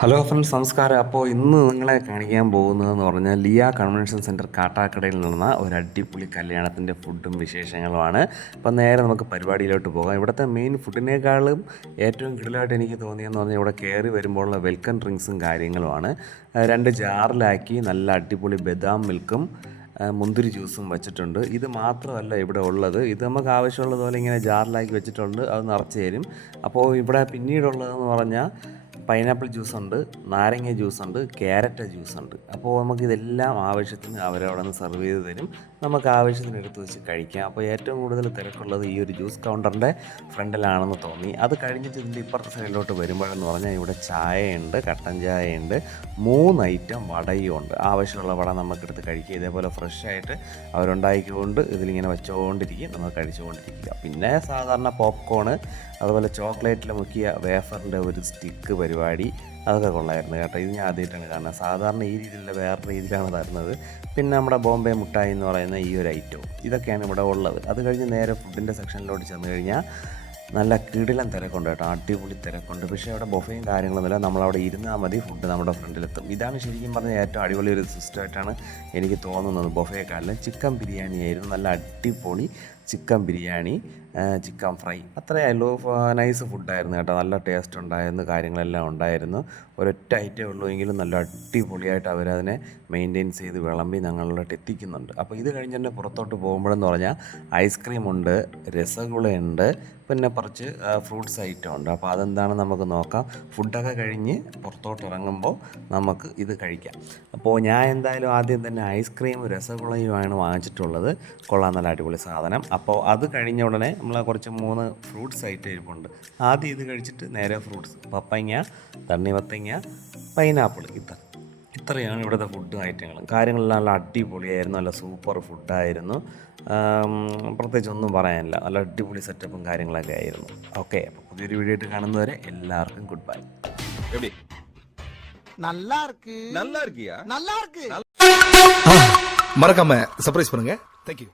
Hello friends, നമസ്കാരം. അപ്പോൾ ഇന്ന് നിങ്ങളെ കാണിക്കാൻ പോകുന്നതെന്ന് പറഞ്ഞാൽ ലിയ കൺവെൻഷൻ സെൻറ്റർ കാട്ടാക്കടയിൽ നടന്ന ഒരു അടിപൊളി കല്യാണത്തിൻ്റെ ഫുഡും വിശേഷങ്ങളുമാണ്. അപ്പം നേരെ നമുക്ക് പരിപാടിയിലോട്ട് പോകാം. ഇവിടുത്തെ മെയിൻ ഫുഡിനേക്കാളും ഏറ്റവും കിടിലായിട്ട് എനിക്ക് തോന്നിയെന്ന് പറഞ്ഞാൽ ഇവിടെ കയറി വരുമ്പോഴുള്ള വെൽക്കം ഡ്രിങ്ക്സും കാര്യങ്ങളുമാണ്. 2 ജാറിലാക്കി നല്ല അടിപൊളി ബദാം മിൽക്കും മുന്തിരി ജ്യൂസും വെച്ചിട്ടുണ്ട്. ഇത് മാത്രമല്ല ഇവിടെ ഉള്ളത്, ഇത് നമുക്ക് ആവശ്യമുള്ളതുപോലെ ഇങ്ങനെ ജാറിലാക്കി വെച്ചിട്ടുണ്ട്, അത് നിറച്ച് തരും. അപ്പോൾ ഇവിടെ പിന്നീടുള്ളതെന്ന് പറഞ്ഞാൽ പൈനാപ്പിൾ ജ്യൂസുണ്ട്, നാരങ്ങ ജ്യൂസുണ്ട്, ക്യാരറ്റ് ജ്യൂസുണ്ട്. അപ്പോൾ നമുക്കിതെല്ലാം ആവശ്യത്തിന് അവരവിടെ നിന്ന് സെർവ് ചെയ്ത് തരും. നമുക്ക് ആവശ്യത്തിന് എടുത്ത് വെച്ച് കഴിക്കാം. അപ്പോൾ ഏറ്റവും കൂടുതൽ തിരക്കുള്ളത് ഈ ഒരു ജ്യൂസ് കൗണ്ടറിൻ്റെ ഫ്രണ്ടിലാണെന്ന് തോന്നി. അത് കഴിഞ്ഞിട്ട് ഇതിൻ്റെ ഇപ്പുറത്തെ സൈഡിലോട്ട് വരുമ്പോഴെന്ന് പറഞ്ഞാൽ ഇവിടെ ചായയുണ്ട്, കട്ടൻ ചായയുണ്ട്, 3 ഐറ്റം വടയും ഉണ്ട്. ആവശ്യമുള്ള വട നമുക്കെടുത്ത് കഴിക്കുക. ഇതേപോലെ ഫ്രഷായിട്ട് അവരുണ്ടാക്കിക്കൊണ്ട് ഇതിലിങ്ങനെ വെച്ചുകൊണ്ടിരിക്കും, നമുക്ക് കഴിച്ചുകൊണ്ടിരിക്കുക. പിന്നെ സാധാരണ പോപ്കോണ്, അതുപോലെ ചോക്ലേറ്റിൽ മുക്കിയ വേഫറിൻ്റെ ഒരു സ്റ്റിക്ക് പരിപാടി, അതൊക്കെ കൊള്ളായിരുന്നു കേട്ടോ. ഇത് ഞാൻ ആദ്യമായിട്ടാണ് കാണുന്നത്. സാധാരണ ഈ രീതിയിലുള്ള വേറെ രീതിയിലാണ് തരുന്നത്. പിന്നെ നമ്മുടെ ബോംബെ മുട്ടായി എന്ന് പറയുന്ന ഈ ഒരു ഐറ്റവും ഇതൊക്കെയാണ് ഇവിടെ ഉള്ളത്. അത് കഴിഞ്ഞ് നേരെ ഫുഡിൻ്റെ സെക്ഷനിലോട്ട് ചെന്ന് കഴിഞ്ഞാൽ നല്ല കിടിലൻ തിരക്കുണ്ട് കേട്ടോ, അടിപൊളി തിരക്കുണ്ട്. പക്ഷേ അവിടെ ബൊഫയും കാര്യങ്ങളൊന്നുമില്ല, നമ്മളവിടെ ഇരുന്നാൽ മതി, ഫുഡ് നമ്മുടെ ഫ്രണ്ടിലെത്തും. ഇതാണ് ശരിക്കും പറഞ്ഞാൽ ഏറ്റവും അടിപൊളി ഒരു സിസ്റ്റമായിട്ടാണ് എനിക്ക് തോന്നുന്നത്. ബൊഫയെക്കാളിലും ചിക്കൻ ബിരിയാണി ആയിരുന്നു, നല്ല അടിപൊളി ചിക്കൻ ബിരിയാണി, ചിക്കൻ ഫ്രൈ, അത്രയല്ലോ. നൈസ് ഫുഡായിരുന്നു കേട്ടോ, നല്ല ടേസ്റ്റ് ഉണ്ടായിരുന്നു, കാര്യങ്ങളെല്ലാം ഉണ്ടായിരുന്നു. ഒരൊറ്റ ഐറ്റമേ ഉള്ളൂ എങ്കിലും നല്ല അടിപൊളിയായിട്ട് അവരതിനെ മെയിൻറ്റെയിൻ ചെയ്ത് വിളമ്പി ഞങ്ങളിലോട്ട് എത്തിക്കുന്നുണ്ട്. അപ്പോൾ ഇത് കഴിഞ്ഞ് തന്നെ പുറത്തോട്ട് പോകുമ്പോഴെന്ന് പറഞ്ഞാൽ ഐസ്ക്രീമുണ്ട്, രസഗുളയുണ്ട്, പിന്നെ കുറച്ച് ഫ്രൂട്ട്സ് ഐറ്റം ഉണ്ട്. അപ്പോൾ അതെന്താണെന്ന് നമുക്ക് നോക്കാം. ഫുഡൊക്കെ കഴിഞ്ഞ് പുറത്തോട്ട് ഇറങ്ങുമ്പോൾ നമുക്ക് ഇത് കഴിക്കാം. അപ്പോൾ ഞാൻ എന്തായാലും ആദ്യം തന്നെ ഐസ്ക്രീമും രസഗുളയുമാണ് വാങ്ങിച്ചിട്ടുള്ളത്. കൊള്ളാൻ, നല്ല അടിപൊളി സാധനം. അപ്പോൾ അത് കഴിഞ്ഞ ഉടനെ നമ്മൾ കുറച്ച് 3 ഫ്രൂട്ട്സ് ഐറ്റം ഇരിപ്പുണ്ട്. ആദ്യം ഇത് കഴിച്ചിട്ട് നേരെ ഫ്രൂട്ട്സ്, പപ്പങ്ങ, തണ്ണിമത്തങ്ങ, പൈനാപ്പിൾ, ഇത്രയാണ് ഇവിടുത്തെ ഫുഡ് ഐറ്റങ്ങളും. കാര്യങ്ങളെല്ലാം നല്ല അടിപൊളിയായിരുന്നു, നല്ല സൂപ്പർ ഫുഡായിരുന്നു. പ്രത്യേകിച്ച് ഒന്നും പറയാനില്ല, നല്ല അടിപൊളി സെറ്റപ്പും കാര്യങ്ങളൊക്കെ ആയിരുന്നു. ഓക്കെ, അപ്പോൾ പുതിയൊരു വീഡിയോ ആയിട്ട് കാണുന്നവരെ എല്ലാവർക്കും ഗുഡ് ബൈ. மறக்காம சர்ப்ரைஸ் பண்ணுங்க. தேங்க்யூ.